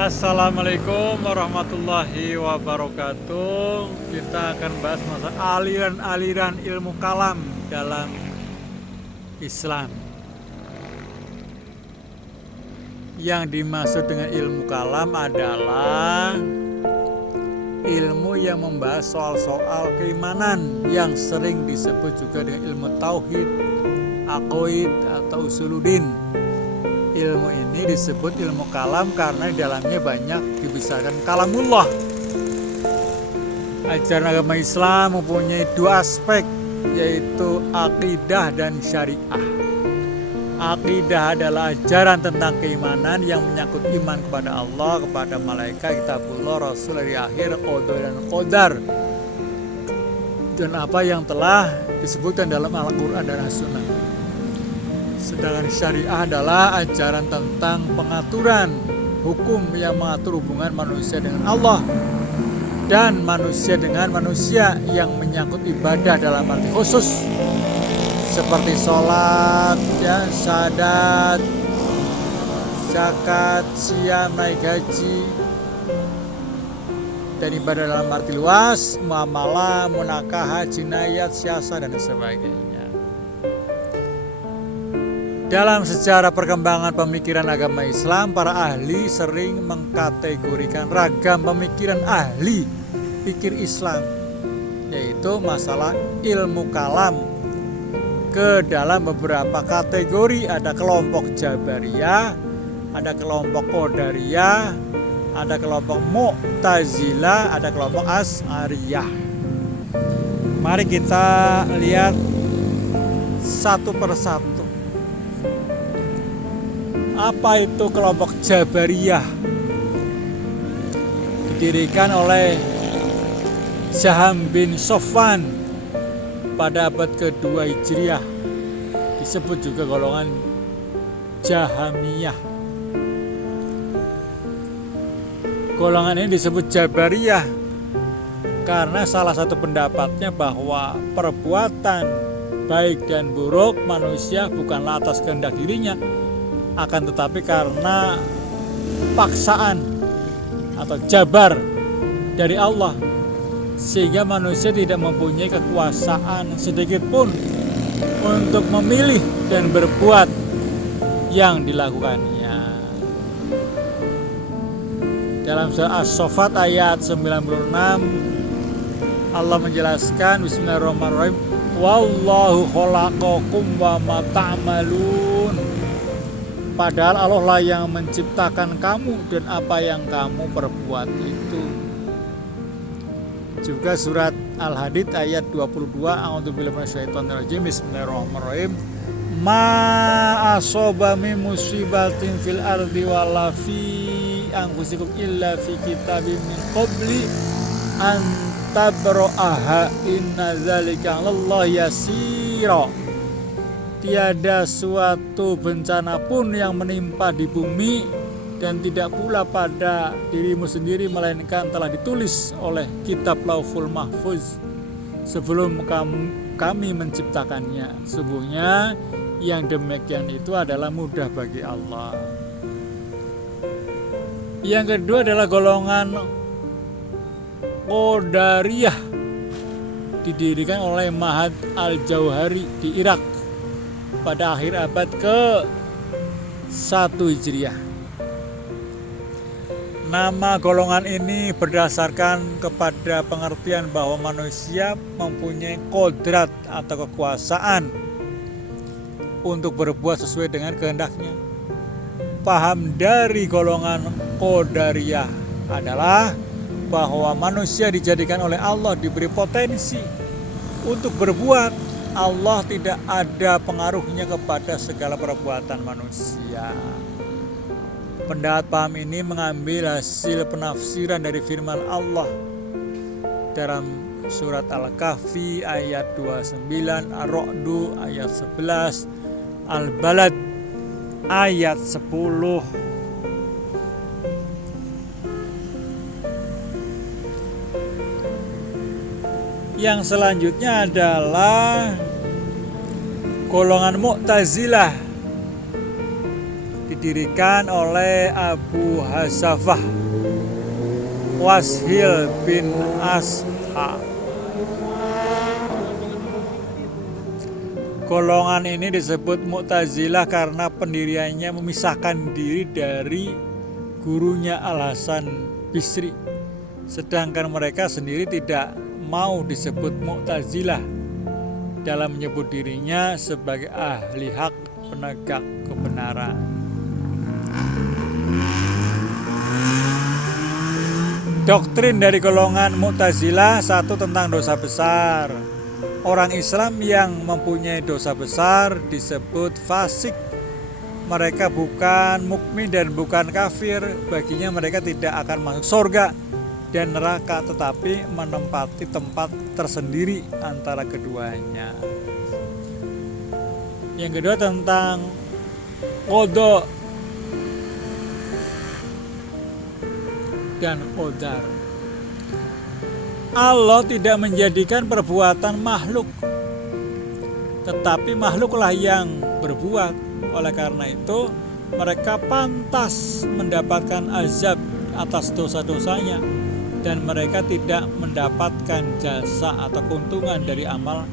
Assalamualaikum warahmatullahi wabarakatuh. Kita akan bahas masalah aliran-aliran ilmu kalam dalam Islam. Yang dimaksud dengan ilmu kalam adalah ilmu yang membahas soal-soal keimanan yang sering disebut juga dengan ilmu tauhid, aqaid atau usuluddin. Ilmu ini disebut ilmu kalam karena di dalamnya banyak dibesarkan kalamullah. Ajaran agama Islam mempunyai dua aspek, yaitu akidah dan syariah. Akidah adalah ajaran tentang keimanan yang menyangkut iman kepada Allah, kepada malaikat, kitabullah, rasul, hari akhir, qada dan qadar, dan apa yang telah disebutkan dalam Al-Quran dan As-Sunnah. Sedangkan syariah adalah ajaran tentang pengaturan hukum yang mengatur hubungan manusia dengan Allah dan manusia dengan manusia yang menyangkut ibadah dalam arti khusus seperti sholat, syahadat, zakat, siam, naik haji, dan ibadah dalam arti luas, muamalah, munakahah, jinayat, siasat, dan sebagainya. Dalam sejarah perkembangan pemikiran agama Islam, para ahli sering mengkategorikan ragam pemikiran ahli pikir Islam, yaitu masalah ilmu kalam, ke dalam beberapa kategori. Ada kelompok Jabariyah, ada kelompok Qadariyah, ada kelompok Mu'tazilah, ada kelompok Asy'ariyah. Mari kita lihat satu persatu. Apa itu kelompok Jabariyah? Didirikan oleh Jaham bin Sofwan pada abad kedua Hijriah. Disebut juga golongan Jahamiyah. Golongan ini disebut Jabariyah karena salah satu pendapatnya bahwa perbuatan baik dan buruk manusia bukanlah atas kehendak dirinya, akan tetapi karena paksaan atau jabar dari Allah, sehingga manusia tidak mempunyai kekuasaan sedikit pun untuk memilih dan berbuat yang dilakukannya. Dalam surah As-Saffat ayat 96 Allah menjelaskan, bismillahirrahmanirrahim, wallahu khalaqakum wa ma ta'malun. Padahal Allah lah yang menciptakan kamu dan apa yang kamu perbuat itu. Juga surat Al-Hadid ayat 22, a'udzubillahi minasyaitonirrajim, bismillahirrahmanirrahim, ma asaba min musibatin fil ardi wala fi anfusikum illa fi kitabim min qabli an tabra'aha inna dzalika 'alallahi yasira. Tiada suatu bencana pun yang menimpa di bumi dan tidak pula pada dirimu sendiri melainkan telah ditulis oleh kitab Lauhul Mahfuz sebelum kami menciptakannya. Sesungguhnya yang demikian itu adalah mudah bagi Allah. Yang kedua adalah golongan Qadariyah, didirikan oleh Ma'had al-Jauhari di Irak pada akhir abad ke-1 Hijriah. Nama golongan ini berdasarkan kepada pengertian bahwa manusia mempunyai kodrat atau kekuasaan untuk berbuat sesuai dengan kehendaknya. Paham dari golongan Qadariyah adalah bahwa manusia dijadikan oleh Allah, diberi potensi untuk berbuat. Allah tidak ada pengaruhnya kepada segala perbuatan manusia. Pendapat paham ini mengambil hasil penafsiran dari firman Allah dalam surat Al-Kahfi ayat 29, Ar-Ra'du ayat 11, Al-Balad ayat 10. Yang selanjutnya adalah golongan Mu'tazilah, didirikan oleh Abu Hazafah Washil bin Asha. Golongan ini disebut Mu'tazilah karena pendiriannya memisahkan diri dari gurunya Al-Hasan Bisri. Sedangkan mereka sendiri tidak mau disebut Mu'tazilah dalam menyebut dirinya sebagai ahli hak penegak kebenaran. Doktrin dari golongan Mu'tazilah, satu, tentang dosa besar. Orang Islam yang mempunyai dosa besar disebut fasik. Mereka bukan mukmin dan bukan kafir. Baginya mereka tidak akan masuk surga dan neraka, tetapi menempati tempat tersendiri antara keduanya. Yang kedua tentang qada dan qadar. Allah tidak menjadikan perbuatan makhluk, tetapi makhluklah yang berbuat. Oleh karena itu mereka pantas mendapatkan azab atas dosa-dosanya, dan mereka tidak mendapatkan jasa atau keuntungan dari amal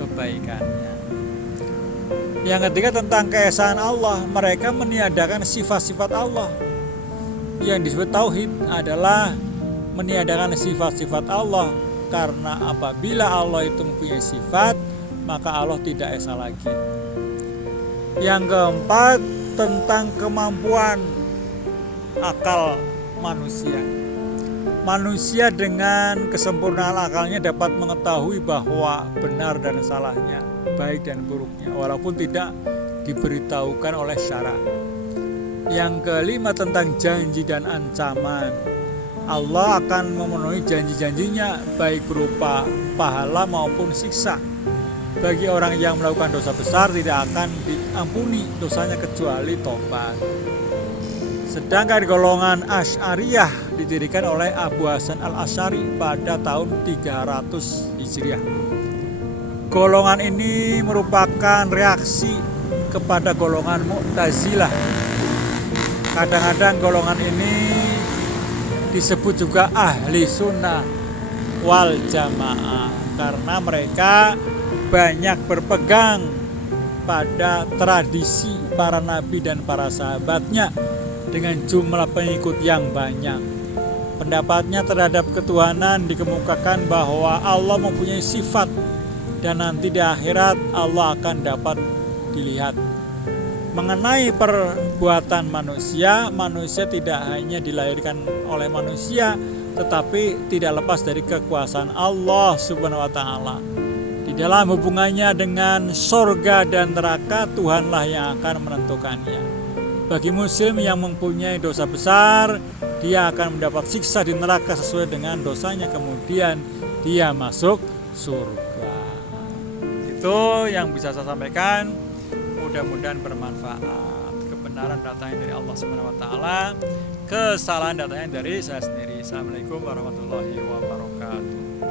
kebaikannya. Yang ketiga tentang keesaan Allah. Mereka meniadakan sifat-sifat Allah. Yang disebut tauhid adalah meniadakan sifat-sifat Allah, karena apabila Allah itu mempunyai sifat, maka Allah tidak esa lagi. Yang keempat tentang kemampuan akal manusia. Manusia dengan kesempurnaan akalnya dapat mengetahui bahwa benar dan salahnya, baik dan buruknya, walaupun tidak diberitahukan oleh syara. Yang kelima tentang janji dan ancaman. Allah akan memenuhi janji-janjinya baik berupa pahala maupun siksa. Bagi orang yang melakukan dosa besar tidak akan diampuni dosanya kecuali tobat. Sedangkan golongan Asy'ariyah didirikan oleh Abu Hasan Al-Asy'ari pada tahun 300 Hijriah. Golongan ini merupakan reaksi kepada golongan Mu'tazilah. Kadang-kadang golongan ini disebut juga ahli sunnah wal jamaah karena mereka banyak berpegang pada tradisi para nabi dan para sahabatnya dengan jumlah pengikut yang banyak. Pendapatnya terhadap ketuhanan dikemukakan bahwa Allah mempunyai sifat dan nanti di akhirat Allah akan dapat dilihat. Mengenai perbuatan manusia, manusia tidak hanya dilahirkan oleh manusia, tetapi tidak lepas dari kekuasaan Allah Subhanahu wa Ta'ala. Di dalam hubungannya dengan surga dan neraka, Tuhanlah yang akan menentukannya. Bagi muslim yang mempunyai dosa besar, dia akan mendapat siksa di neraka sesuai dengan dosanya, kemudian dia masuk surga. Itu yang bisa saya sampaikan. Mudah-mudahan bermanfaat. Kebenaran datangnya dari Allah Subhanahu wa Ta'ala, kesalahan datangnya dari saya sendiri. Assalamualaikum warahmatullahi wabarakatuh.